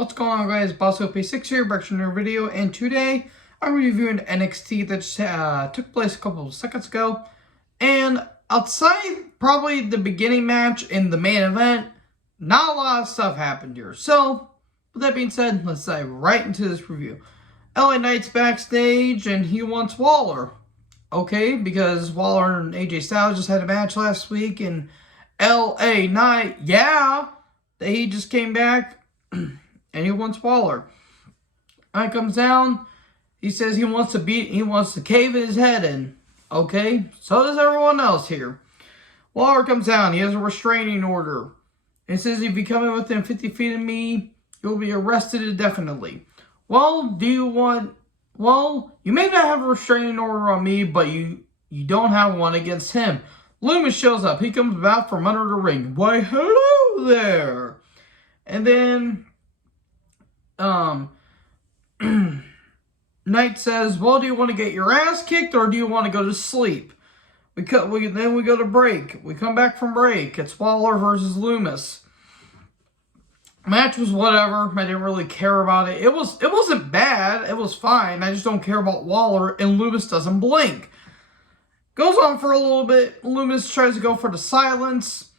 What's going on, guys? BossOP6 here, back to another video, and today I'm reviewing NXT that just took place a couple of seconds ago. And outside probably the beginning match in the main event, not a lot of stuff happened here. So, with that being said, let's dive right into this review. LA Knight's backstage, and he wants Waller. Okay, because Waller and AJ Styles just had a match last week, and LA Knight, yeah, he just came back. And he wants Waller. Knight comes down. He says he wants to cave his head in. Okay? So does everyone else here. Waller comes down. He has a restraining order. It says if you come in within 50 feet of me, you'll be arrested indefinitely. Well, you may not have a restraining order on me, but you don't have one against him. Loomis shows up. He comes back from under the ring. Why, hello there. And then Knight says, well, do you want to get your ass kicked or do you want to go to sleep? Then we go to break. We come back from break. It's Waller versus Loomis. Match was whatever. I didn't really care about it. It wasn't bad. It was fine. I just don't care about Waller, and Loomis doesn't blink. Goes on for a little bit. Loomis tries to go for the silence,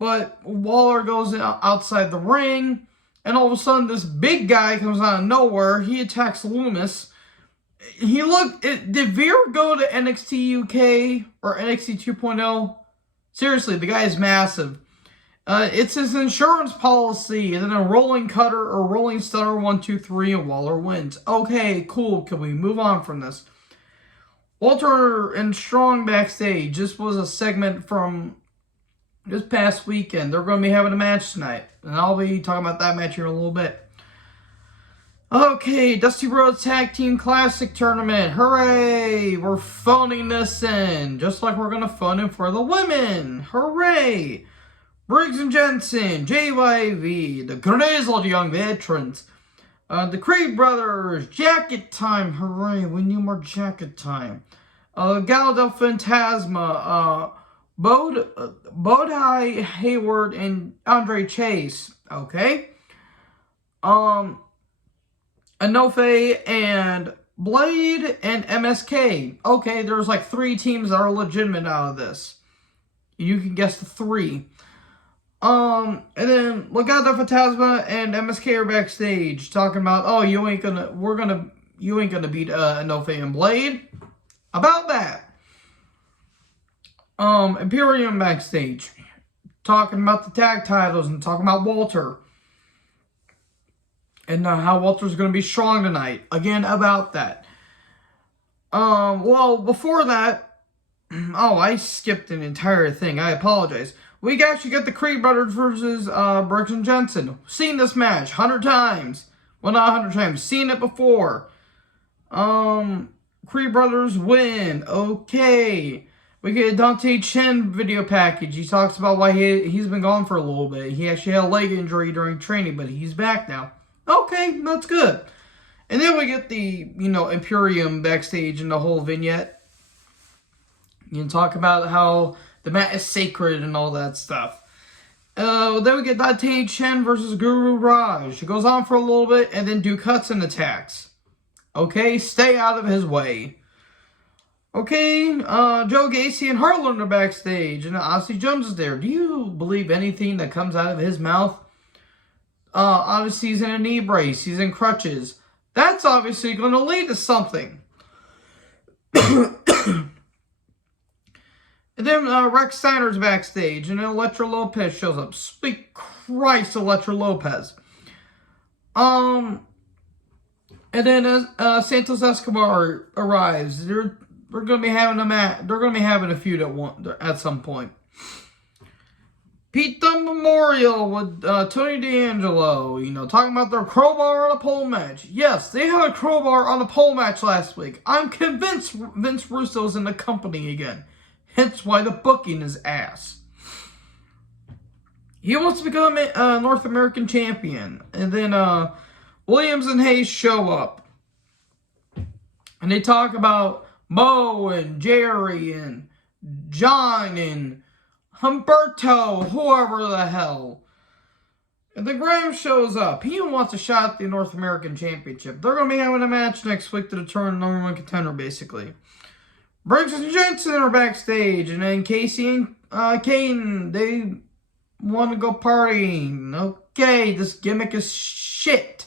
but Waller goes outside the ring. And all of a sudden, this big guy comes out of nowhere. He attacks Loomis. Did Veer go to NXT UK or NXT 2.0? Seriously, the guy is massive. It's his insurance policy. And then a rolling cutter or rolling stunner, 1, 2, 3, and Waller wins. Okay, cool. Can we move on from this? Walter and Strong backstage. This was a segment from this past weekend. They're going to be having a match tonight. And I'll be talking about that match here in a little bit. Okay, Dusty Rhodes Tag Team Classic Tournament. Hooray! We're phoning this in. Just like we're going to phone in for the women. Hooray! Briggs and Jensen, JYV, the Grizzled Young Veterans, the Creed Brothers, Jacket Time. Hooray, we need more Jacket Time. Gal del Fantasma, Bodhi Hayward and Andre Chase. Okay. Enofe and Blade and MSK. Okay, there's like 3 teams that are legitimate out of this. You can guess the 3. And then Legado Fantasma and MSK are backstage talking about, oh, you ain't gonna beat Enofe and Blade. About that. Imperium backstage, talking about the tag titles and talking about Walter. And how Walter's going to be strong tonight. Again, about that. Well, before that, I skipped an entire thing. I apologize. We actually got the Creed Brothers versus Briggs and Jensen. Seen this match 100 times. Well, not 100 times. Seen it before. Creed Brothers win. Okay. We get a Dante Chen video package. He talks about why he's been gone for a little bit. He actually had a leg injury during training, but he's back now. Okay, that's good. And then we get the, Imperium backstage and the whole vignette. You can talk about how the mat is sacred and all that stuff. Then we get Dante Chen versus Guru Raj. It goes on for a little bit, and then Duke Hudson attacks. Okay, stay out of his way. Okay, Joe Gacy and Harlan are backstage, and Aussie Jones is there. Do you believe anything that comes out of his mouth? Obviously, he's in a knee brace. He's in crutches. That's obviously going to lead to something. And then Rex Steiner's backstage, and then Elektra Lopez shows up. Sweet Christ, Elektra Lopez. And then Santos Escobar arrives. They're going to be having a match. They're going to be having a feud at some point. Pete Dunne Memorial with Tony D'Angelo, talking about their crowbar on a pole match. Yes, they had a crowbar on a pole match last week. I'm convinced Vince Russo's in the company again. Hence why the booking is ass. He wants to become a North American champion. And then Williams and Hayes show up. And they talk about Mo and Jerry and John and Humberto, whoever the hell. And then Graham shows up. He wants a shot at the North American Championship. They're going to be having a match next week to determine the #1 contender, basically. Briggs and Jensen are backstage. And then Casey and Kane, they want to go partying. Okay, this gimmick is shit.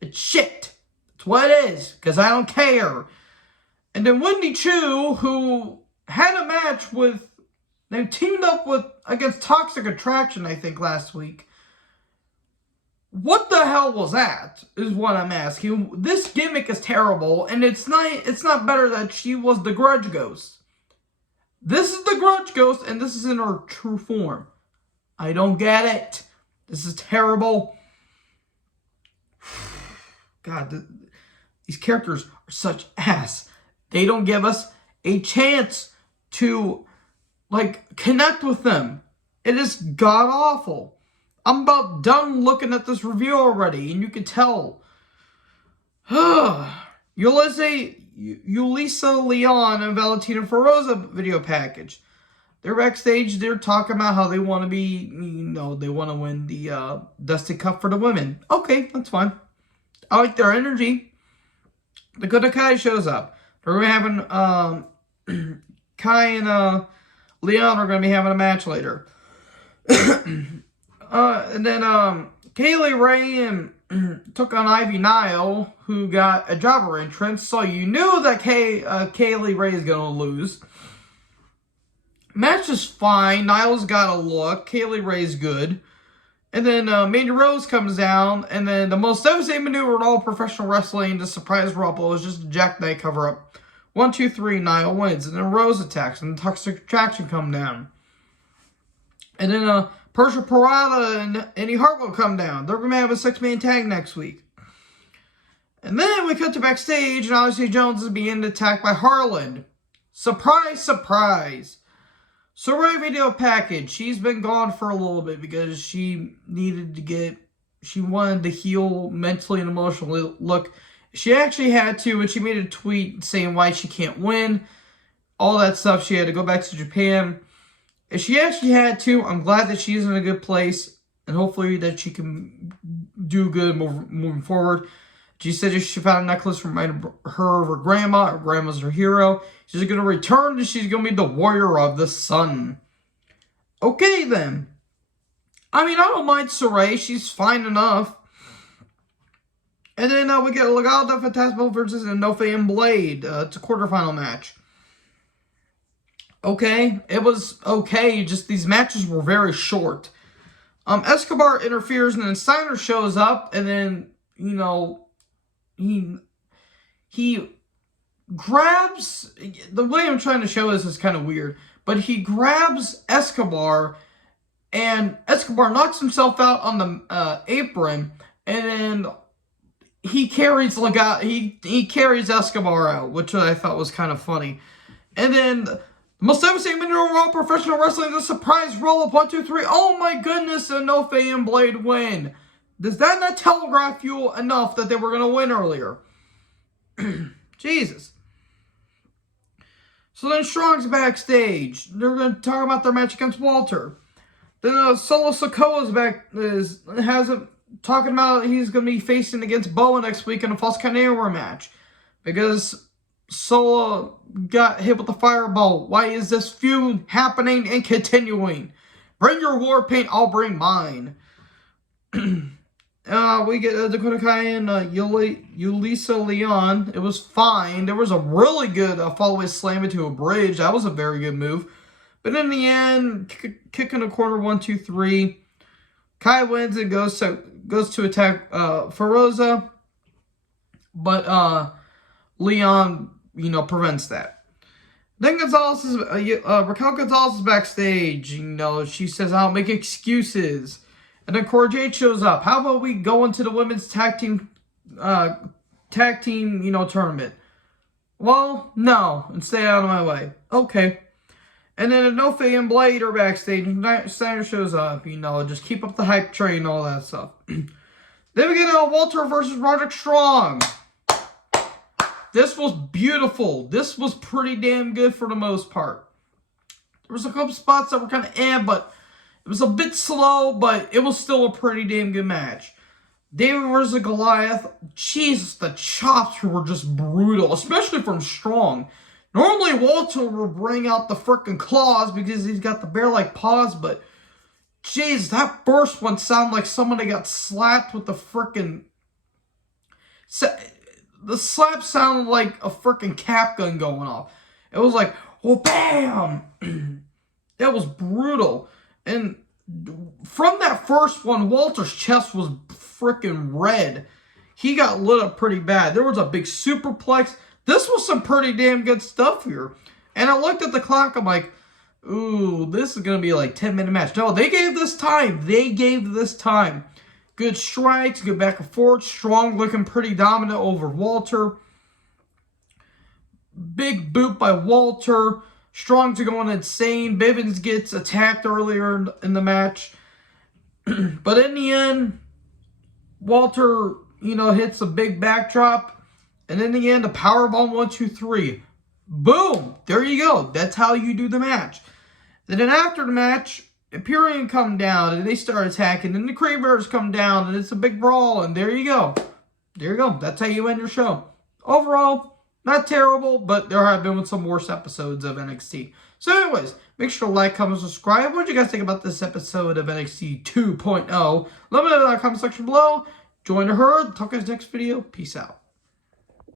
It's shit. That's what it is, because I don't care. And then Wendy Chu, who had a match with, they teamed up with against Toxic Attraction, I think, last week. What the hell was that, is what I'm asking. This gimmick is terrible, and it's not better that she was the Grudge Ghost. This is the Grudge Ghost, and this is in her true form. I don't get it. This is terrible. God, these characters are such ass. They don't give us a chance to, like, connect with them. It is god-awful. I'm about done looking at this review already, and you can tell. Yulisa Leon and Valentina Feroza video package. They're backstage. They're talking about how they want to be, they want to win the Dusty Cup for the women. Okay, that's fine. I like their energy. Dakota Kai shows up. They're having, Kai and Leon are going to be having a match later. And then Kaylee Ray took on Ivy Nile, who got a jobber entrance. So you knew that Kaylee Ray is going to lose. Match is fine. Nile's got a look. Kaylee Ray's good. And then Mandy Rose comes down. And then the most devastating maneuver in all professional wrestling, the surprise Rumble, is just a jackknife cover-up. 1, 2, 3, Nile wins. And then Rose attacks. And the Toxic Attraction come down. And then Persia Parada and Eddie Hart will come down. They're going to have a 6-man tag next week. And then we cut to backstage, and Odyssey Jones is being attacked by Harland. Surprise, surprise. Saray video package. She's been gone for a little bit because she wanted to heal mentally and emotionally. Look, she actually had to, and she made a tweet saying why she can't win. All that stuff. She had to go back to Japan. If she actually had to, I'm glad that she's in a good place, and hopefully that she can do good moving forward. She said she found a necklace reminding her of her grandma. Her grandma's her hero. She's going to return, and she's going to be the warrior of the sun. Okay, then. I mean, I don't mind Saray. She's fine enough. And then we get Legado del Fantasma versus Enofe and Blade. It's a quarterfinal match. Okay, it was okay, just these matches were very short. Escobar interferes, and then Steiner shows up, and then, he grabs, the way I'm trying to show this is kind of weird, but he grabs Escobar, and Escobar knocks himself out on the apron, and then he carries he carries Escobar out, which I thought was kind of funny. And then the most devastating maneuver of all professional wrestling is a surprise roll-up. 1, 2, 3. Oh my goodness, Enofe and Blade win. Does that not telegraph you enough that they were going to win earlier? Jesus. So then Strong's backstage. They're going to talk about their match against Walter. Then Solo Sikoa talking about he's going to be facing against Boa next week in a False Count Anywhere match. Because Solo got hit with the fireball. Why is this feud happening and continuing? Bring your war paint, I'll bring mine. We get Dakota Kai and Yulisa Leon. It was fine. There was a really good follow-away slam into a bridge. That was a very good move. But in the end, kick in the corner, 1, 2, 3. Kai wins and goes to attack Feroza. But Leon, prevents that. Then Raquel Gonzalez is backstage. She says, I'll make excuses. And then Cora Jade shows up. How about we go into the women's tag team, tournament? Well, no, and stay out of my way. Okay. And then Enofe and Blade are backstage, and Steiner shows up. Just keep up the hype train and all that stuff. Then we get Walter versus Roderick Strong. This was beautiful. This was pretty damn good for the most part. There was a couple spots that were kind of but It was a bit slow, but it was still a pretty damn good match. David versus Goliath. Jesus, the chops were just brutal, especially from Strong. Normally, Walter will bring out the frickin' claws because he's got the bear-like paws, but jeez, that first one sounded like somebody got slapped with the frickin'... The slap sounded like a frickin' cap gun going off. It was like, oh, bam! That was brutal. And from that first one, Walter's chest was frickin' red. He got lit up pretty bad. There was a big superplex. This was some pretty damn good stuff here. And I looked at the clock. I'm like, ooh, this is going to be like a 10-minute match. No, they gave this time. They gave this time. Good strikes, good back and forth. Strong looking pretty dominant over Walter. Big boot by Walter. Strong's going insane. Bivens gets attacked earlier in the match. But in the end, Walter, hits a big backdrop. And in the end, a powerbomb 1, 2, 3. Boom! There you go. That's how you do the match. Then after the match, Imperium come down and they start attacking. Then the Creamers come down and it's a big brawl. And there you go. There you go. That's how you end your show. Overall, not terrible, but there have been some worse episodes of NXT. So anyways, make sure to like, comment, subscribe. What did you guys think about this episode of NXT 2.0? Let me know in the comment section below. Join the herd. Talk to you guys next video. Peace out.